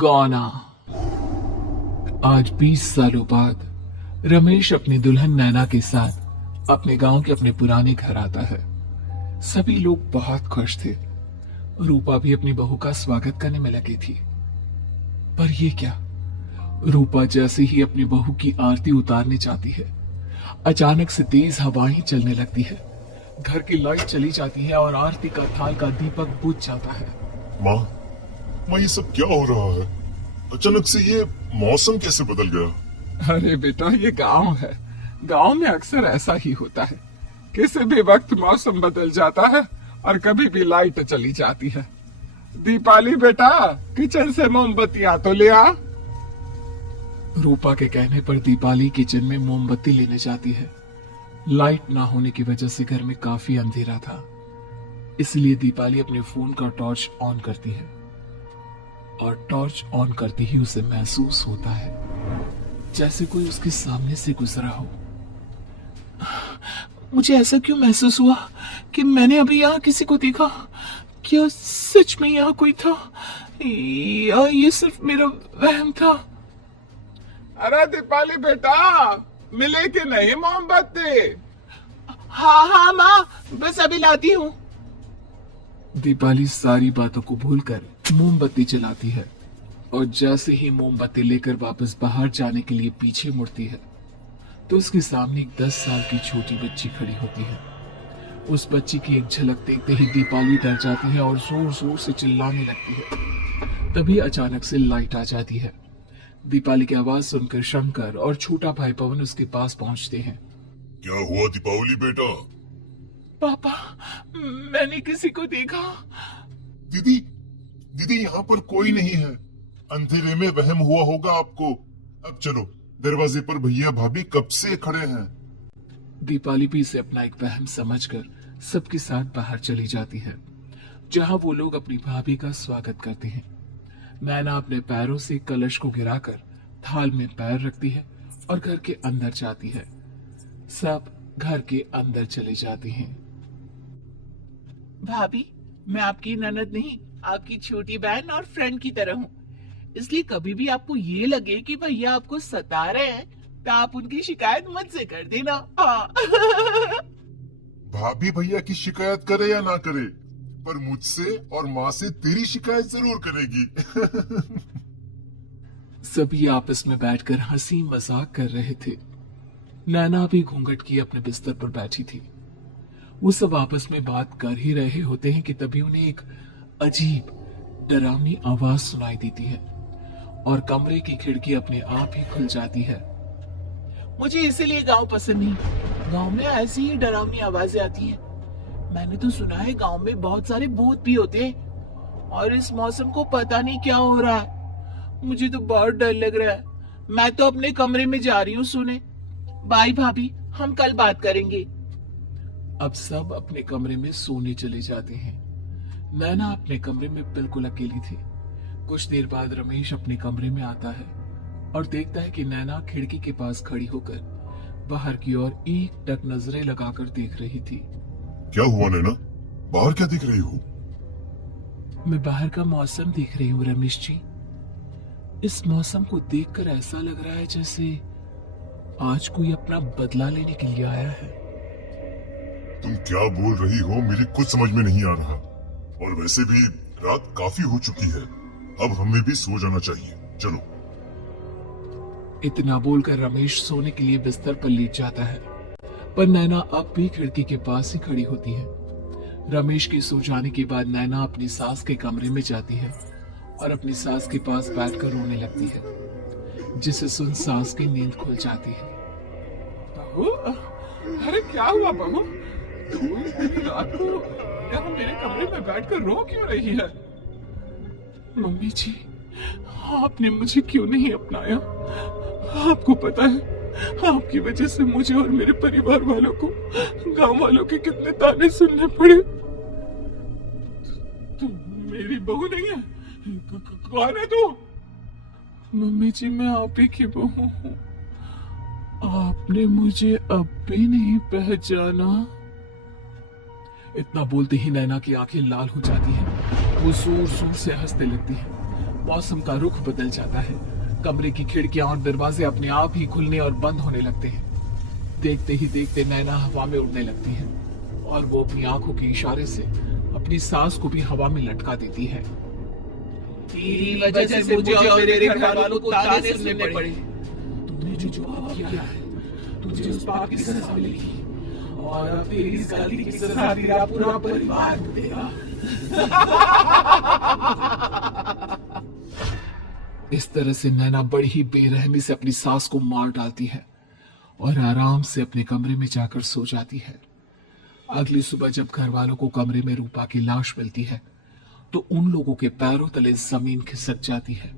गौना। आज 20 सालों बाद रमेश अपनी दुल्हन नैना के साथ अपने गांव के अपने पुराने घर आता है। सभी लोग बहुत खुश थे। रूपा भी अपनी बहू का स्वागत करने में लगी थी। पर ये क्या, रूपा जैसे ही अपनी बहू की आरती उतारने जाती है, अचानक से तेज हवाएं चलने लगती है। घर की लाइट चली जाती है और आरती का थाल का दीपक बुझ जाता है। माँ, ये सब क्या हो रहा है? अचानक से ये मौसम कैसे बदल गया? अरे बेटा, ये गांव है। गांव में अक्सर ऐसा ही होता है। किसी भी वक्त मौसम बदल जाता है और कभी भी लाइट चली जाती है। दीपाली बेटा, किचन से मोमबत्तियां तो ले आ। रूपा के कहने पर दीपाली किचन में मोमबत्ती लेने जाती है। लाइट ना होने की वजह से घर में काफी अंधेरा था, इसलिए दीपाली अपने फोन का टॉर्च ऑन करती है और टॉर्च ऑन करते ही उसे महसूस होता है जैसे कोई उसके सामने से गुजरा हो। मुझे ऐसा क्यों महसूस हुआ कि मैंने अभी यहाँ किसी को देखा? क्या सच में यहाँ कोई था या ये सिर्फ मेरा वहम था? अरे दीपाली बेटा, मिले कि नहीं मोमबत्ती? हाँ माँ, बस अभी लाती हूँ। दीपाली सारी बातों को भूलकर मोमबत्ती जलाती है और जैसे ही मोमबत्ती लेकर वापस बाहर जाने के लिए पीछे मुड़ती है तो उसके सामने एक 10 साल की छोटी बच्ची खड़ी होती है। उस बच्ची की एक झलक देखते ही दीपाली डर जाती है और जोर जोर से चिल्लाने लगती है। तभी अचानक से लाइट आ जाती है। दीपाली की आवाज सुनकर शंकर और छोटा भाई पवन उसके पास पहुंचते हैं। क्या हुआ दीपावली बेटा? पापा, मैंने किसी को देखा। दीदी यहाँ पर कोई नहीं है। अंधेरे में वहम हुआ होगा आपको। अब चलो, दरवाजे पर भैया भाभी कब से खड़े हैं। दीपाली भी इसे अपना एक वहम समझकर सबके साथ बाहर चली जाती है, जहां वो लोग अपनी भाभी का स्वागत करते हैं। नैना अपने पैरों से कलश को गिराकर थाल में पैर रखती है और घर के अंदर जाती है। सब घर के अंदर चले जाते हैं। भाभी, मैं आपकी ननद नहीं, आपकी छोटी बहन और फ्रेंड की तरह हूँ, इसलिए कभी भी आपको ये लगे कि भैया आपको सता रहे हैं तो आप उनकी शिकायत मुझसे कर देना। हाँ। भाभी भैया की शिकायत करे या ना करे, पर मुझसे और माँ से तेरी शिकायत जरूर करेगी। सभी आपस में बैठकर हंसी मजाक कर रहे थे। नैना भी घूंघट किए अपने बिस्तर पर बैठी थी। वो सब आपस में बात कर ही रहे होते हैं कि तभी उन्हें एक अजीब डरावनी आवाज सुनाई देती है और कमरे की खिड़की अपने आप ही खुल जाती है। मुझे इसीलिए गांव पसंद नहीं। गांव में ऐसी ही डरावनी आवाजें आती हैं। मैंने तो सुना है गांव में बहुत सारे भूत भी होते हैं और इस मौसम को पता नहीं क्या हो रहा है। मुझे तो बहुत डर लग रहा है। मैं तो अपने कमरे में जा रही हूँ सोने। बाय भाभी, हम कल बात करेंगे। अब सब अपने कमरे में सोने चले जाते हैं। नैना अपने कमरे में बिल्कुल अकेली थी। कुछ देर बाद रमेश अपने कमरे में आता है और देखता है कि नैना खिड़की के पास खड़ी होकर बाहर की ओर एक टक नजरें लगाकर देख रही थी। क्या हुआ नैना, बाहर क्या देख रही हो? मैं बाहर का मौसम देख रही हूँ रमेश जी। इस मौसम को देखकर ऐसा लग रहा है जैसे आज कोई अपना बदला लेने के लिए आया है। तुम क्या बोल रही हो, मेरी कुछ समझ में नहीं आ रहा। और वैसे भी रात काफी हो चुकी है, अब हमें भी सो जाना चाहिए। चलो। इतना बोलकर रमेश सोने के लिए बिस्तर पर लेट जाता है, पर नैना अब भी खिड़की के पास ही खड़ी होती है। रमेश के सो जाने के बाद नैना अपनी सास के कमरे में जाती है और अपनी सास के पास बैठकर रोने लगती है, जिसे सुन सास की नींद खुल जाती है। बहू, अरे क्या हुआ बहू? तू इतनी रात को यहाँ मेरे कमरे में बैठकर रो क्यों रही है? मम्मी जी, आपने मुझे क्यों नहीं अपनाया? आपको पता है, आपकी वजह से मुझे और मेरे परिवार वालों को गांव वालों के कितने ताने सुनने पड़े। तुम मेरी बहू नहीं है? कौन है तू? मम्मी जी, मैं आप ही की बहू हूँ। आपने मुझे अब भी नहीं पहचाना? इतना बोलते ही नैना की आंखें लाल हो जाती हैं। वो जोर जोर से हंसने लगती है मौसम का रुख बदल जाता है। कमरे की खिड़कियां और दरवाजे अपने आप ही खुलने और बंद होने लगते हैं। देखते ही देखते नैना हवा में उड़ने लगती है और वो अपनी आंखों के इशारे से अपनी सांस को भी हवा में लटका देती है। तेरी वजह से मुझे और मेरे घर वालों को ताने सुनने पड़े। तूने जो पाप किया है, तुझे उस पाप की सजा मिलेगी और अब तेरी इस गलती की सजा तेरा पूरा परिवार देगा। इस तरह से नैना बड़ी ही बेरहमी से अपनी सास को मार डालती है और आराम से अपने कमरे में जाकर सो जाती है। अगली सुबह जब घर वालों को कमरे में रूपा की लाश मिलती है तो उन लोगों के पैरों तले जमीन खिसक जाती है।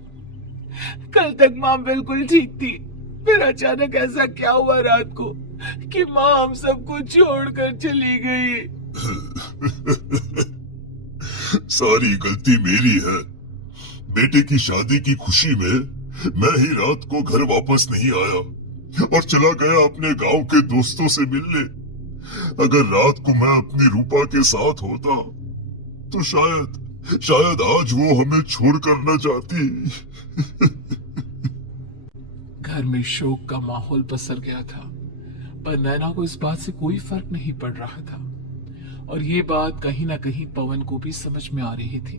कल तक माँ बिल्कुल ठीक थी, फिर अचानक ऐसा क्या हुआ रात को कि माँ हम सबको छोड़कर चली गई। सारी गलती मेरी है। बेटे की शादी की खुशी में मैं ही रात को घर वापस नहीं आया और चला गया अपने गांव के दोस्तों से मिलने। अगर रात को मैं अपनी रूपा के साथ होता तो शायद आज वो हमें छोड़कर न जाती। घर में शोक का माहौल पसर गया था, पर नैना को इस बात से कोई फर्क नहीं पड़ रहा था और ये बात कहीं ना कहीं पवन को भी समझ में आ रही थी।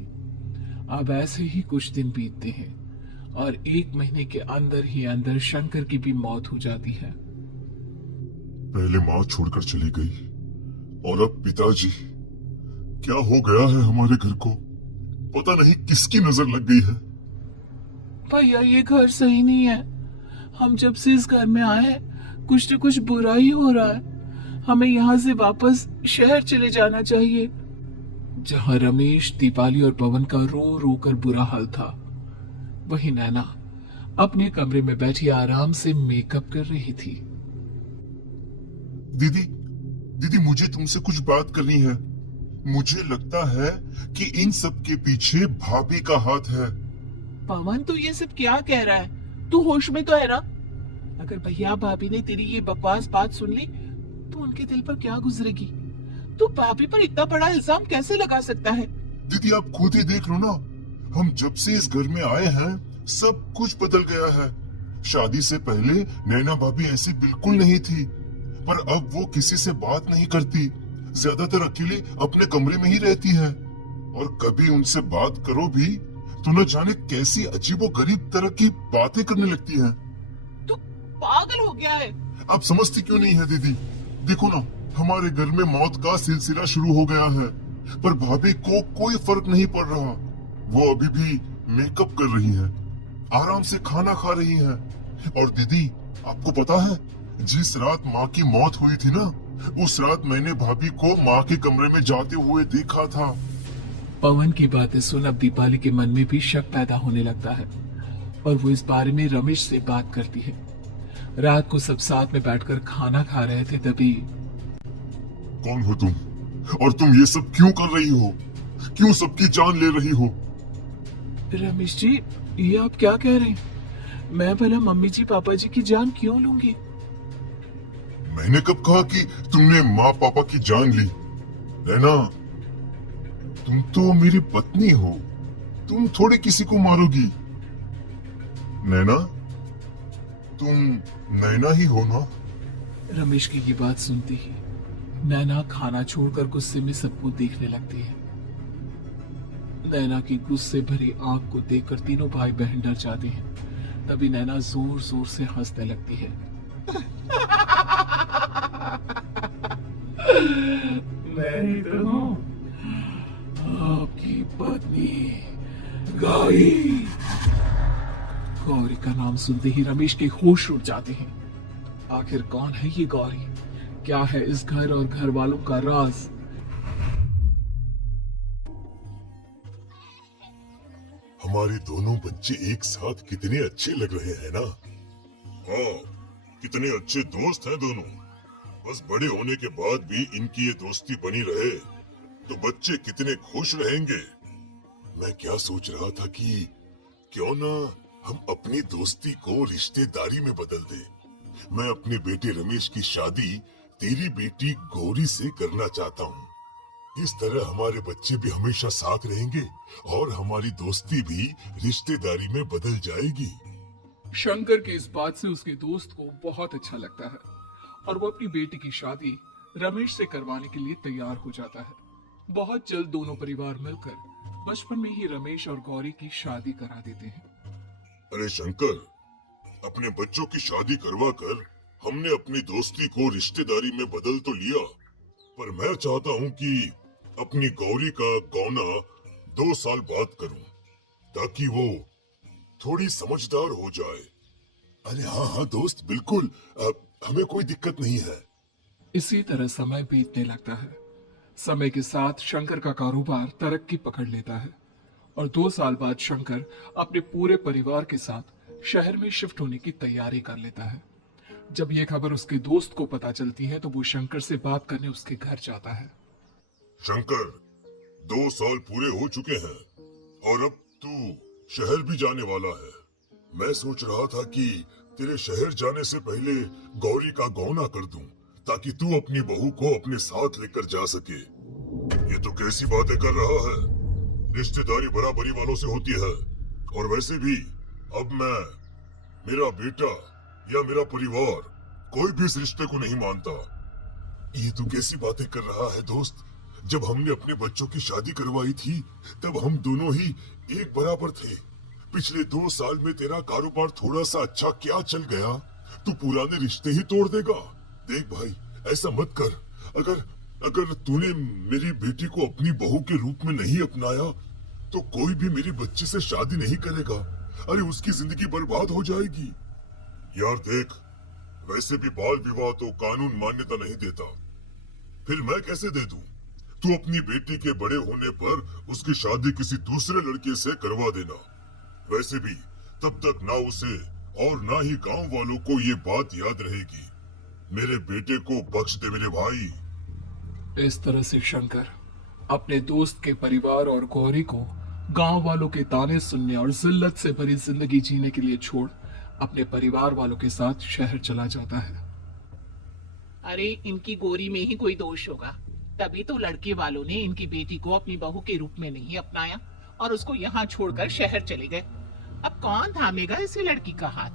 अब ऐसे ही कुछ दिन बीतते हैं और 1 महीने के अंदर ही अंदर शंकर की भी मौत हो जाती है। पहले माँ छोड़कर चली गई और अब पिताजी। क्या हो गया है हमारे घर को? पता नहीं किसकी नजर लग गई है। भैया ये घर सही नहीं है। हम जब से इस घर में आए कुछ न कुछ बुरा ही हो रहा है। हमें यहाँ से वापस शहर चले जाना चाहिए। जहां रमेश, दीपाली और पवन का रो रो कर बुरा हाल था, वहीं नैना अपने कमरे में बैठी आराम से मेकअप कर रही थी। दीदी मुझे तुमसे कुछ बात करनी है। मुझे लगता है कि इन सब के पीछे भाभी का हाथ है। पवन तू ये सब क्या कह रहा है? तू होश में तो है ना? अगर भैया भाभी ने तेरी ये बकवास बात सुन ली तो उनके दिल पर क्या गुजरेगी? तू भाभी पर इतना बड़ा इल्जाम कैसे लगा सकता है? दीदी आप खुद ही देख लो ना, हम जब से इस घर में आए हैं सब कुछ बदल गया है। शादी से पहले नैना भाभी ऐसी बिल्कुल नहीं थी, पर अब वो किसी से बात नहीं करती, ज्यादातर अकेले अपने कमरे में ही रहती है और कभी उनसे बात करो भी तो न जाने कैसी अजीबोगरीब तरह की बातें करने लगती है। तू पागल हो गया है? आप समझती क्यों नहीं है दीदी? देखो ना, हमारे घर में मौत का सिलसिला शुरू हो गया है, पर भाभी को कोई फर्क नहीं पड़ रहा। वो अभी भी मेकअप कर रही है, आराम से खाना खा रही है। और दीदी आपको पता है, जिस रात माँ की मौत हुई थी ना, उस रात मैंने भाभी को माँ के कमरे में जाते हुए देखा था। पवन की बातें सुन अब दीपाली के मन में भी शक पैदा होने लगता है और वो इस बारे में रमेश से बात करती है। रात को सब साथ में बैठकर खाना खा रहे थे, तभी कौन हो तुम और तुम ये सब क्यों कर रही हो? क्यों सबकी जान ले रही हो? रमेश जी ये आप क्या कह रहे हैं? मैं भला मम्मी जी पापा जी की जान क्यों लूंगी? मैंने कब कहा कि तुमने माँ पापा की जान ली? नैना, तुम तो मेरी पत्नी हो, तुम थोड़ी किसी को मारोगी। नैना, तुम नैना ही हो ना? रमेश की ये बात सुनती ही नैना खाना छोड़कर गुस्से में सबको देखने लगती है। नैना की गुस्से भरी आंख को देखकर तीनों भाई बहन डर जाते हैं। तभी नैना जोर जोर से हंसने लगती है। मैं ही तो हूँ, आपकी पत्नी गौरी। गौरी का नाम सुनते ही रमेश के होश उड़ जाते हैं। आखिर कौन है ये गौरी? क्या है इस घर और घर वालों का राज? हमारे दोनों बच्चे एक साथ कितने अच्छे लग रहे हैं ना? हाँ, कितने अच्छे दोस्त हैं दोनों। बस बड़े होने के बाद भी इनकी ये दोस्ती बनी रहे तो बच्चे कितने खुश रहेंगे। मैं क्या सोच रहा था कि क्यों ना हम अपनी दोस्ती को रिश्तेदारी में बदल दें। मैं अपने बेटे रमेश की शादी तेरी बेटी गौरी से करना चाहता हूँ। इस तरह हमारे बच्चे भी हमेशा साथ रहेंगे और हमारी दोस्ती भी रिश्तेदारी में बदल जाएगी। शंकर की इस बात से उसके दोस्त को बहुत अच्छा लगता है और वो अपनी बेटी की शादी रमेश से करवाने के लिए तैयार हो जाता है। बहुत जल्द दोनों परिवार मिलकर बचपन में ही रमेश और गौरी की शादी करा देते हैं। अरे शंकर, अपने बच्चों की शादी करवा कर हमने अपनी दोस्ती को रिश्तेदारी में बदल तो लिया, पर मैं चाहता हूँ कि अपनी गौरी का गौना 2 साल बाद करूं, ताकि वो थोड़ी समझदार हो जाए। अरे हाँ हाँ दोस्त, बिल्कुल, हमें कोई दिक्कत नहीं है। इसी तरह समय बीतने लगता है। समय के साथ शंकर का कारोबार तरक्की पकड़ लेता है और 2 साल बाद शंकर अपने पूरे परिवार के साथ शहर में शिफ्ट होने की तैयारी कर लेता है। जब यह खबर उसके दोस्त को पता चलती है तो वो शंकर से बात करने उसके घर जाता है। शंकर, 2 साल पूरे हो चुके हैं और अब तू शहर भी जाने वाला है। मैं सोच रहा था कि तेरे शहर जाने से पहले गौरी का गौना कर दूं, ताकि तू अपनी बहू को अपने साथ लेकर जा सके। ये तो कैसी बातें कर रहा है? रिश्तेदारी बराबरी वालों से होती है, और वैसे भी अब मैं, मेरा बेटा या मेरा परिवार कोई भी इस रिश्ते को नहीं मानता। ये तू कैसी बातें कर रहा है दोस्त? जब हमने अपने बच्चों की शादी करवाई थी तब हम दोनों ही एक बराबर थे। पिछले 2 साल में तेरा कारोबार थोड़ा सा अच्छा क्या चल गया, तू पुराने रिश्ते ही तोड़ देगा। देख भाई, ऐसा मत कर। अगर तूने मेरी बेटी को अपनी बहू के रूप में नहीं अपनाया तो कोई भी मेरे बच्चे से शादी नहीं करेगा। अरे उसकी जिंदगी बर्बाद हो जाएगी। यार देख, वैसे भी बाल विवाह तो कानून मान्यता नहीं देता, फिर मैं कैसे दे दूं? तू अपनी बेटी के बड़े होने पर उसकी शादी किसी दूसरे लड़के से करवा देना। वैसे भी तब तक ना उसे और ना ही गांव वालों को ये बात याद रहेगी। मेरे बेटे को बख्श दे मेरे भाई। इस तरह से शंकर अपने दोस्त के परिवार और गौरी को गांव वालों के ताने सुनने और जिल्लत से भरी जिंदगी जीने के लिए छोड़ अपने परिवार वालों के साथ शहर चला जाता है। अरे इनकी गोरी में ही कोई दोष होगा, तभी तो लड़के वालों ने इनकी बेटी को अपनी बहू के रूप में नहीं अपनाया और उसको यहाँ छोड़कर शहर चले गए। अब कौन थामेगा इसे लड़की का हाथ?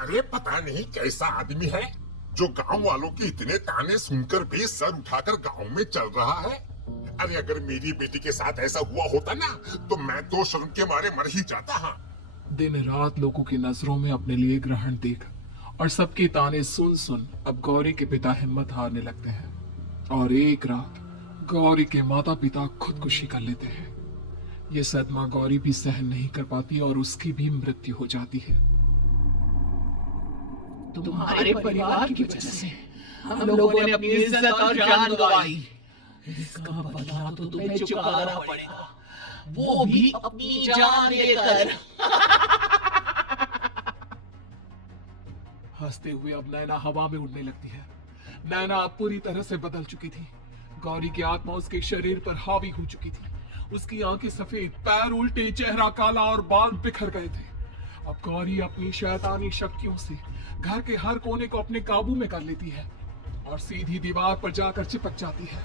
अरे पता नहीं कैसा आदमी है जो गांव वालों के इतने ताने सुनकर भी सर उठाकर गांव में चल रहा है। अरे अगर मेरी बेटी के साथ ऐसा हुआ होता ना तो मैं तो शर्म के मारे मर ही जाता। हाँ, दिन रात लोगों की नजरों में अपने लिए ग्रहण देख और सबके ताने सुन सुन अब गौरी के पिता हिम्मत हारने लगते हैं और एक रात गौरी के माता पिता खुदकुशी कर लेते हैं। ये सदमा गौरी भी सहन नहीं कर पाती और उसकी भी मृत्यु हो जाती है। तुम्हारे परिवार की वजह से हम लोगों ने अपनी इज्जत और जान गंवाई। इसका बदला तो तुम्हें चुकाना पड़ेगा, वो भी अपनी जान देकर। हंसते हुए अब नैना हवा में उड़ने लगती है। नैना अब पूरी तरह से बदल चुकी थी। गौरी की आत्मा उसके शरीर पर हावी हो चुकी थी। उसकी आंखें सफेद, पैर उल्टे, चेहरा काला और बाल बिखर गए थे। अब गौरी अपनी शैतानी शक्तियों से घर के हर कोने को अपने काबू में कर लेती है और सीधी दीवार पर जाकर चिपक जाती है।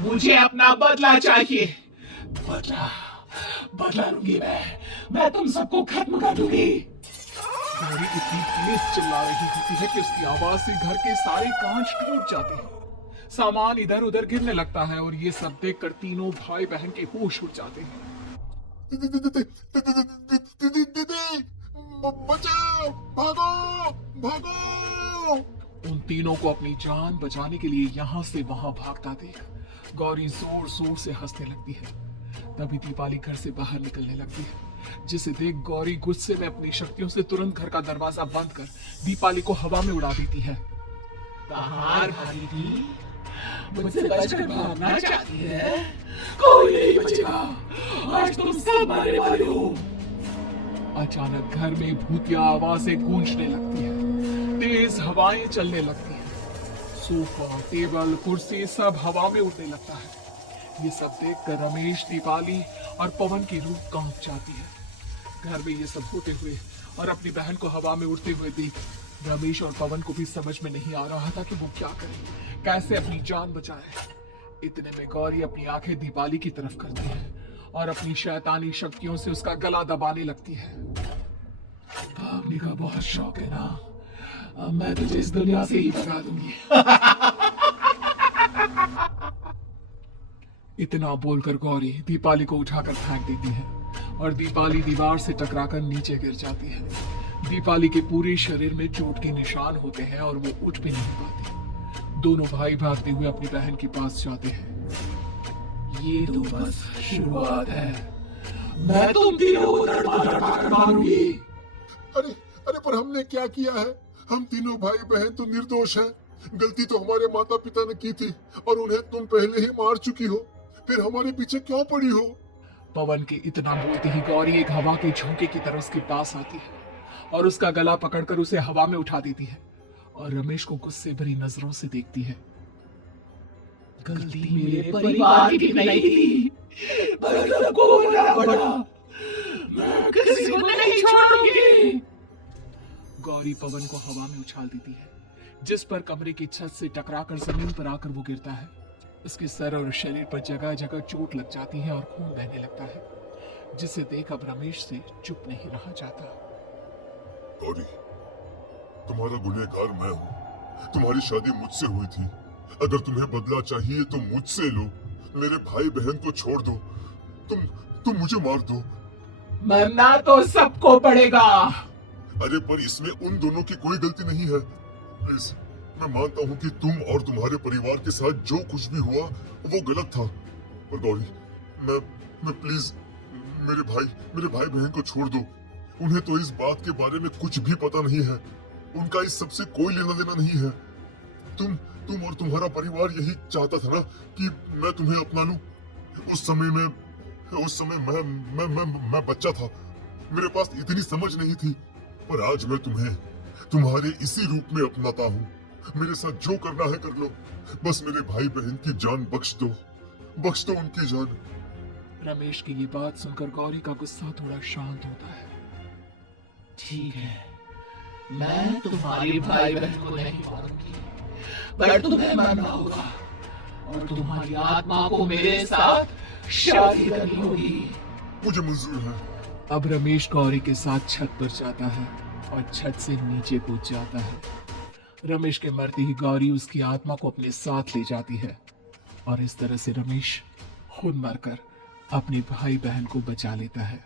मुझे अपना बदला चाहिए। बदला लूंगी मैं तुम सबको खत्म कर दूंगी। गौरी इतनी तेज चिल्ला रही होती है कि उसकी आवाज से घर के सारे कांच टूट जाते हैं। सामान इधर उधर गिरने लगता है और ये सब देखकर तीनों भाई बहन के होश उड़ जाते हैं। बचाओ, भागो भागो। उन तीनों को अपनी जान बचाने के लिए यहाँ से वहां भागता देख गौरी जोर जोर से हंसने लगती है। तभी दीपाली घर से बाहर निकलने लगती है, जिसे देख गौरी गुस्से में अपनी शक्तियों से तुरंत घर का दरवाजा बंद कर दीपाली को हवा में उड़ा देती है। बाहर भागी थी, मुझसे बचकर भागना चाहती है। कोई नहीं बचेगा, आज तुम सब मरने वाले हो। अचानक घर में भूतिया आवाजें गूंजने लगती है, तेज हवाएं चलने लगती हैं। सोफा, टेबल, कुर्सी सब हवा में उड़ने लगता है। ये सब देखकर रमेश, दीपाली और पवन की रूह कांप जाती है। घर में ये सब होते हुए और अपनी बहन को हवा में उड़ते हुए देख रमेश और पवन को भी समझ में नहीं आ रहा था कि वो क्या करे, कैसे अपनी जान बचाए। इतने में गौरी अपनी आंखें दीपाली की तरफ करती है और अपनी शैतानी शक्तियों से उसका गला दबाने लगती है। भागने का बहुत शौक है ना, अब मैं तुझे इस दुनिया से ही भगा दूंगी। इतना बोलकर गौरी दीपाली को उठाकर फेंक देती है और दीपाली दीवार से टकराकर नीचे गिर जाती है। दीपाली के पूरे शरीर में चोट के निशान होते हैं और वो उठ भी नहीं पाती। दोनों भाई भागते हुए अपनी बहन के पास जाते हैं। ये तो बस शुरुआत है, मैं तुम तीनों को तड़पा मारूंगी। अरे अरे पर हमने क्या किया है? हम तीनों भाई बहन तो निर्दोष हैं। गलती तो हमारे माता पिता ने की थी और उन्हें तुम पहले ही मार चुकी हो, फिर हमारे पीछे क्यों पड़ी हो? पवन के इतना बोलते ही गौरी एक हवा के झोंके की तरह उसके पास आती है और उसका गला पकड़कर उसे हवा में उठा देती है और रमेश को गुस्से भरी नजरों से देखती है। गलती मेरे परिवार की नहीं थी, पर सबको बुरा पड़ा। मैं किसी को नहीं छोड़ूंगी। गौरी पवन को हवा में उछाल देती है, जिस पर कमरे की छत से टकराकर जमीन पर आकर वो गिरता है। उसके सर और शरीर पर जगह जगह चोट लग जाती है और खून बहने लगता है, जिसे देख अब रमेश से चुप नहीं रहा जाता। गौरी, तुम्हारा गुनहगार मैं हूँ। तुम्हारी शादी मुझसे हुई थी। अगर तुम्हें बदला चाहिए तो मुझसे लो। मेरे भाई बहन को छोड़ दो। तुम मुझे मार दो। मरना तो सबको पड़ेगा। अरे पर इसमें उन दोनों की कोई गलती नहीं है। प्लीज, मैं मानता हूँ कि तुम और तुम्हारे परिवार के साथ जो कुछ भी हुआ वो गलत था। पर गौरी, मैं प्लीज मेरे भाई बहन को छोड़ दो। उन्हें तो इस बात के बारे में कुछ भी पता नहीं है। उनका इस सबसे कोई लेना देना नहीं है। तुम और तुम्हारा परिवार यही चाहता था ना कि मैं तुम्हें अपना लूं। उस समय मैं बच्चा था। मेरे पास इतनी समझ नहीं थी। पर आज मैं तुम्हें तुम्हारे इसी रूप में अपनाता हूँ। मेरे साथ जो करना है कर लो। बस मेरे भाई बहन की जान बख्श दो उनकी जान। रमेश की ये बात सुनकर गौरी का गुस्सा थोड़ा शांत होता है। ठीक है, मैं तुम्हारी भाई बहन को नहीं मारूंगी, पर तुम्हें मरना होगा और तुम्हारी आत्मा को मेरे साथ शादी करनी होगी। मुझे मंजूर है। अब रमेश गौरी के साथ छत पर जाता है और छत से नीचे कूद जाता है। रमेश के मरते ही गौरी उसकी आत्मा को अपने साथ ले जाती है और इस तरह से रमेश खुद मरकर अपने भाई बहन को बचा लेता है।